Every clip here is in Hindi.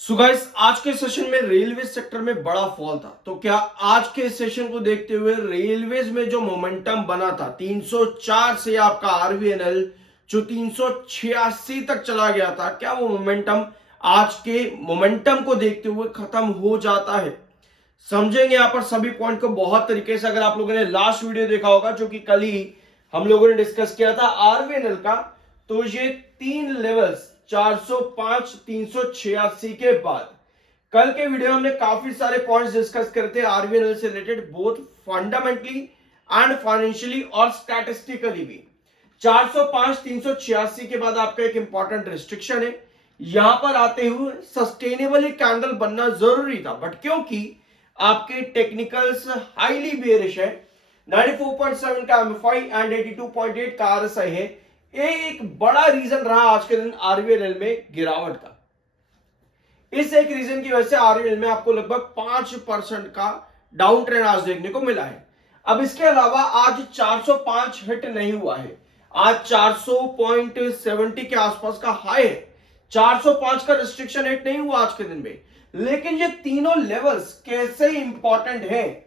सो गाइस, आज के सेशन में रेलवे सेक्टर में बड़ा फॉल था। तो क्या आज के सेशन को देखते हुए रेलवेज में जो मोमेंटम बना था 304 से आपका आरवीएनएल जो 386 तक चला गया था, क्या वो मोमेंटम आज के मोमेंटम को देखते हुए खत्म हो जाता है? समझेंगे यहां पर सभी पॉइंट को बहुत तरीके से। अगर आप लोगों ने लास्ट वीडियो देखा होगा जो कि कल ही हम लोगों ने डिस्कस किया था आरवीएनएल का, तो ये तीन लेवल्स 405 386 के बाद कल के वीडियो में हमने काफी सारे पॉइंट्स डिस्कस करते हैं आरवीएनएल से related, both fundamentally and financially और स्टैटिस्टिकली भी। 405 386 के बाद आपका एक इंपॉर्टेंट रिस्ट्रिक्शन है। यहां पर आते हुए सस्टेनेबल कैंडल बनना जरूरी था, बट क्योंकि आपके टेक्निकल्स हाईली बेयरिश है, 94.7 का एमएफआई एंड 82.8 का आरएसआई है, ये एक बड़ा रीजन रहा आज के दिन आरवीएनएल में गिरावट का। इस एक रीजन की वजह से आरवीएनएल में आपको लगभग 5% का डाउन ट्रेंड आज देखने को मिला है। अब इसके अलावा आज 405 हिट नहीं हुआ है, आज 400.70 के आसपास का हाई है। 405 का रिस्ट्रिक्शन हिट नहीं हुआ आज के दिन में, लेकिन ये तीनों लेवल्स कैसे इंपॉर्टेंट हैं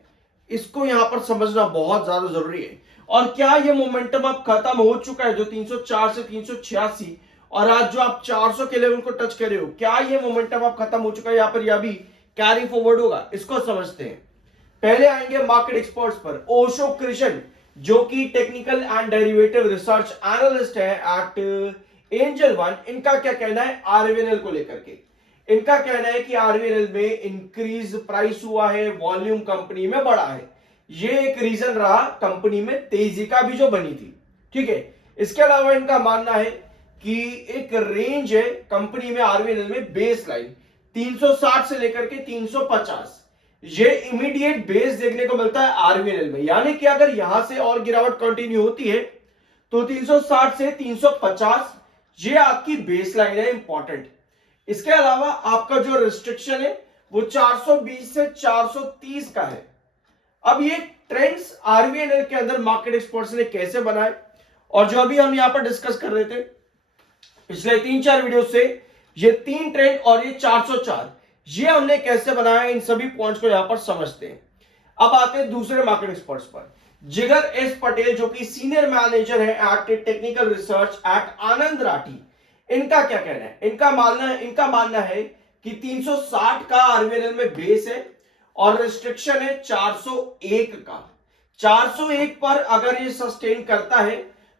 इसको यहां पर समझना बहुत ज्यादा जरूरी है। और क्या ये मोमेंटम अब खत्म हो चुका है जो 304 से 386 और आज जो आप 400 के लेवल को टच कर रहे हो, क्या ये मोमेंटम अब खत्म हो चुका है या पर यह भी कैरी फॉरवर्ड होगा, इसको समझते हैं। पहले आएंगे मार्केट एक्सपर्ट्स पर। ओशो कृष्ण जो कि technical and derivative research analyst है एट एंजल वन, इनका क्या कहना है आरवीएनएल को लेकर के? इनका कहना है कि आरवीएनएल में इंक्रीज प्राइस हुआ है, वॉल्यूम कंपनी में बढ़ा है, ये एक रीजन रहा कंपनी में तेजी का भी जो बनी थी। ठीक है, इसके अलावा इनका मानना है कि एक रेंज है कंपनी में आरवीएनएल में बेस लाइन 360 से लेकर के 350, ये इमीडिएट बेस देखने को मिलता है आरवीएनएल में। यानी कि अगर यहां से और गिरावट कंटिन्यू होती है तो 360 से 350 ये आपकी बेस लाइन है, इंपॉर्टेंट। इसके अलावा आपका जो रिस्ट्रिक्शन है वो 420 से 430 का है। अब ये ट्रेंड्स आरवीएनएल के अंदर मार्केट एक्सपर्ट्स ने कैसे बनाए, और जो अभी हम यहां पर डिस्कस कर रहे थे पिछले 3-4 वीडियो से, ये तीन ट्रेंड और ये 404 ये हमने कैसे बनाया, इन सभी पॉइंट्स को यहां पर समझते हैं। अब आते हैं दूसरे मार्केट एक्सपर्ट्स पर। जिगर एस पटेल जो कि सीनियर मैनेजर है एट टेक्निकल रिसर्च एट आनंद राठी, इनका क्या कहना है? इनका मानना है कि 360 का आरवीएनएल में बेस है और रिस्ट्रिक्शन है 401 का। 401 पर अगर ये सस्टेन करता है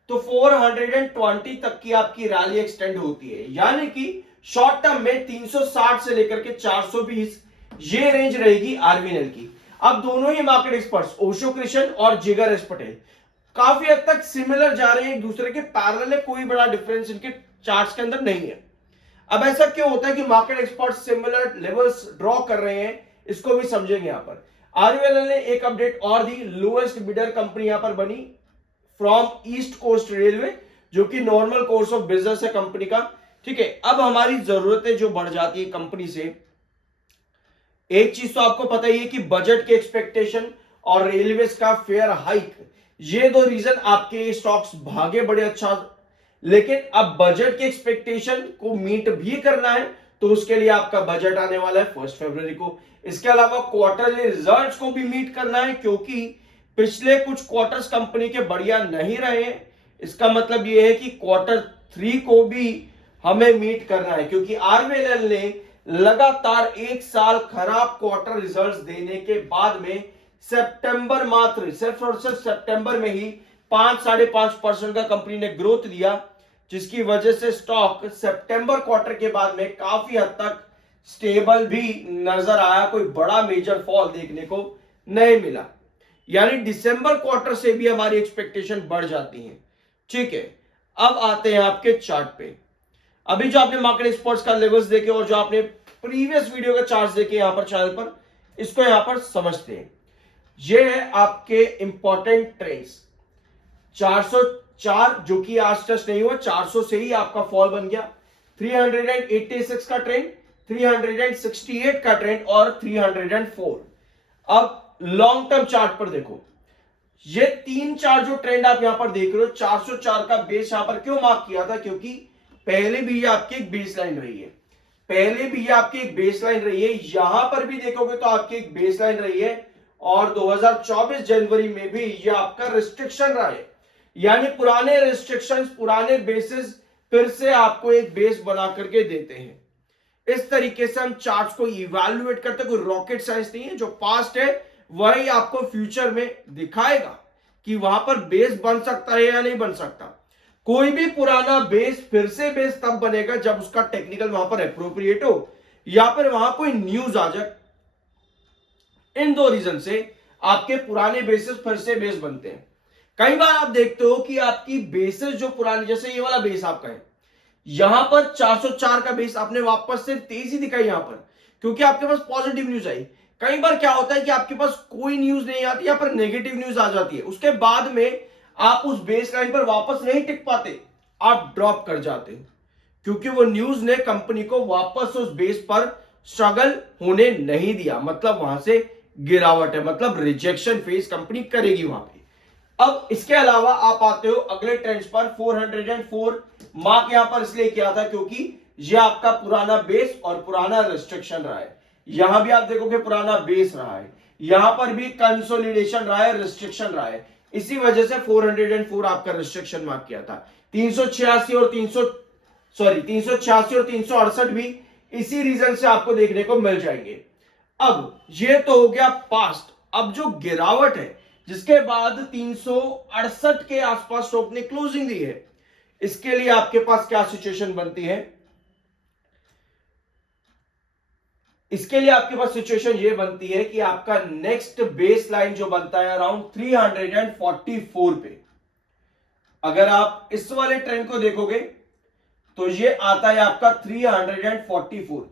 तो 420 तक की आपकी रैली एक्सटेंड होती है। यानी कि शॉर्ट टर्म में 360 से लेकर के 420 ये रेंज रहेगी आरवीएनएल की। अब दोनों ही मार्केट एक्सपर्ट्स ओशो कृष्ण और जिगर एस पटेल काफी हद तक सिमिलर जा रहे हैं, एक दूसरे के पैरेलल है, कोई बड़ा डिफरेंस इनके चार्ट्स के अंदर नहीं है। अब ऐसा क्यों होता है कि market experts similar levels draw कर रहे हैं, इसको भी समझेंगे। यहां पर आरवीएनएल ने एक अपडेट और दी, लोएस्ट बिडर कंपनी यहां पर बनी फ्रॉम ईस्ट कोस्ट रेलवे, जो कि नॉर्मल कोर्स ऑफ बिजनेस है कंपनी का। ठीक है, अब हमारी जरूरतें जो बढ़ जाती है कंपनी से, एक चीज तो आपको पता ही है कि बजट के एक्सपेक्टेशन और रेलवेज का फेयर हाइक, ये दो रीजन आपके स्टॉक्स भागे बड़े अच्छा। लेकिन अब बजट के एक्सपेक्टेशन को मीट भी करना है तो उसके लिए आपका बजट आने वाला है 1 फरवरी को। इसके अलावा क्वार्टरली रिजल्ट्स को भी मीट करना है, क्योंकि पिछले कुछ क्वार्टर्स कंपनी के बढ़िया नहीं रहे हैं। इसका मतलब यह है कि Q3 को भी हमें मीट करना है, क्योंकि आरवीएनएल ने लगातार एक साल खराब क्वार्टर रिजल्ट्स देने के बाद में सितंबर मात्र सिर्फ और सिर्फ सितंबर में ही 5-5.5% का कंपनी ने ग्रोथ दिया, जिसकी वजह से स्टॉक सितंबर क्वार्टर के बाद में काफी हद तक स्टेबल भी नजर आया, कोई बड़ा मेजर फॉल देखने को नहीं मिला। यानी दिसंबर क्वार्टर से भी हमारी एक्सपेक्टेशन बढ़ जाती है। ठीक है, अब आते हैं आपके चार्ट पे। अभी जो आपने मार्केट एक्सपर्ट्स का लेवल्स देखे और जो आपने प्रीवियस वीडियो का चार्ट देखे यहां पर चैनल पर, इसको यहां पर समझते हैं। ये है आपके इंपॉर्टेंट ट्रेंड्स। 404 जो कि आज टच नहीं हुआ, 400 से ही आपका फॉल बन गया। 386 का ट्रेंड, 368 का ट्रेंड और 304। अब लॉन्ग टर्म चार्ट पर देखो, ये 3-4 जो ट्रेंड आप यहां पर देख रहे हो, 404 का बेस यहां पर क्यों मार्क किया था? क्योंकि पहले भी ये आपकी एक बेस लाइन रही है। पहले भी ये आपकी एक बेसलाइन रही है, यहां पर भी देखोगे तो आपकी एक बेसलाइन रही है, और 2024 जनवरी में भी ये आपका रिस्ट्रिक्शन रहा है। यानी पुराने रिस्ट्रिक्शंस, पुराने बेसिस फिर से आपको एक बेस बना करके देते हैं। इस तरीके से हम चार्ट्स को इवैल्यूएट करते हैं। कोई रॉकेट साइंस नहीं है, जो पास्ट है वही आपको फ्यूचर में दिखाएगा कि वहां पर बेस बन सकता है या नहीं बन सकता। कोई भी पुराना बेस फिर से बेस तब बनेगा जब उसका टेक्निकल वहां पर एप्रोप्रिएट हो, या फिर वहां कोई न्यूज आ जाए। इन दो रीजन से आपके पुराने बेसिस फिर से बेस बनते हैं। कई बार आप देखते हो कि आपकी बेसिस जो पुरानी, जैसे ये वाला बेस आपका है, यहां पर 404 का बेस आपने वापस से तेजी दिखाई यहां पर, क्योंकि आपके पास पॉजिटिव न्यूज आई। कई बार क्या होता है कि आपके पास कोई न्यूज नहीं आती, या पर नेगेटिव न्यूज आ जाती है, उसके बाद में आप उस बेस लाइन पर वापस नहीं टिक पाते, आप ड्रॉप कर जाते हैं, क्योंकि वो न्यूज ने कंपनी को वापस उस बेस पर स्ट्रगल होने नहीं दिया। मतलब वहां से गिरावट है, मतलब रिजेक्शन फेस कंपनी करेगी वहां पे। अब इसके अलावा आप आते हो अगले ट्रेंड्स पर। 404 मार्क यहां पर इसलिए किया था क्योंकि ये आपका पुराना बेस और पुराना रिस्ट्रिक्शन रहा है। यहां भी आप देखोगे पुराना बेस रहा है, यहां पर भी कंसोलिडेशन रहा है, रिस्ट्रिक्शन रहा है। इसी वजह से 404 आपका रिस्ट्रिक्शन मार्क किया था। 386 और 368 भी इसी रीजन से आपको देखने को मिल जाएंगे। अब ये तो हो गया पास्ट। अब जो गिरावट है, जिसके बाद 368 के आसपास स्टॉक ने क्लोजिंग दी है, इसके लिए आपके पास क्या सिचुएशन बनती है? इसके लिए आपके पास सिचुएशन ये बनती है कि आपका नेक्स्ट बेस लाइन जो बनता है अराउंड 344 पे। अगर आप इस वाले ट्रेंड को देखोगे तो ये आता है आपका 344।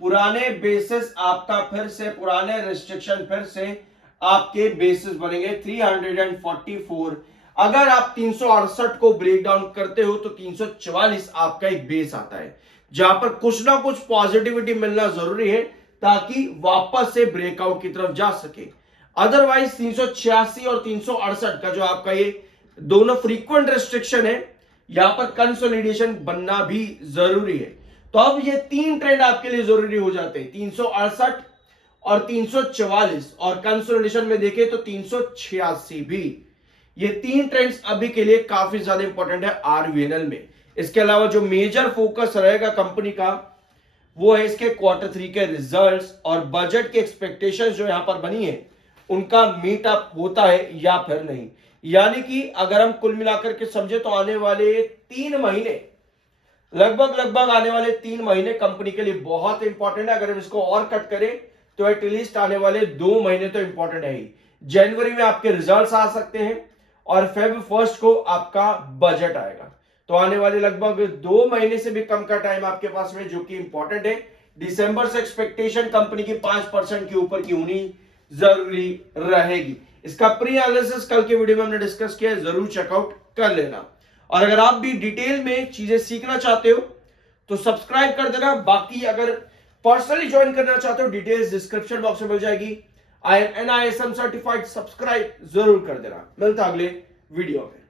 पुराने बेसिस आपका फिर से, पुराने रिस्ट्रिक्शन फिर से आपके बेसिस बनेंगे 344। अगर आप 368 को ब्रेक डाउन करते हो तो 344 आपका एक बेस आता है, जहां पर कुछ ना कुछ पॉजिटिविटी मिलना जरूरी है ताकि वापस से ब्रेकआउट की तरफ जा सके। अदरवाइज 386 और 368 का जो आपका ये दोनों फ्रीक्वेंट रिस्ट्रिक्शन है, यहां पर कंसोलिडेशन बनना भी जरूरी है। तो अब ये तीन ट्रेंड आपके लिए जरूरी हो जाते हैं, 368 और 344, और कंसोलिडेशन में देखें तो 386 भी। ये तीन ट्रेंड्स अभी के लिए काफी ज्यादा इंपॉर्टेंट है आरवीएनएल में। इसके अलावा जो मेजर फोकस रहेगा कंपनी का वो है इसके Q3 के रिजल्ट्स और बजट के एक्सपेक्टेशंस जो यहां पर बनी है उनका मीटअप होता है या फिर नहीं। यानी कि अगर हम कुल मिलाकर के समझे तो आने वाले 3 महीने, लगभग आने वाले 3 महीने कंपनी के लिए बहुत इंपॉर्टेंट है। अगर हम इसको और कट करें तो एटलीस्ट आने वाले 2 महीने तो इंपॉर्टेंट है ही। जनवरी में आपके रिजल्ट्स आ सकते हैं और Feb 1 को आपका बजट आएगा, तो आने वाले लगभग 2 महीने से भी कम का टाइम आपके पास में, जो कि इंपॉर्टेंट है। दिसंबर से एक्सपेक्टेशन कंपनी की 5% के ऊपर की होनी जरूरी रहेगी। इसका प्री एनालिसिस कल के वीडियो में हमने डिस्कस किया है, जरूर चेकआउट कर लेना। और अगर आप भी डिटेल में चीजें सीखना चाहते हो तो सब्सक्राइब कर देना। बाकी अगर पर्सनली ज्वाइन करना चाहते हो, डिटेल्स डिस्क्रिप्शन बॉक्स में मिल जाएगी। INISM सर्टिफाइड, सब्सक्राइब जरूर कर देना। मिलता अगले वीडियो में।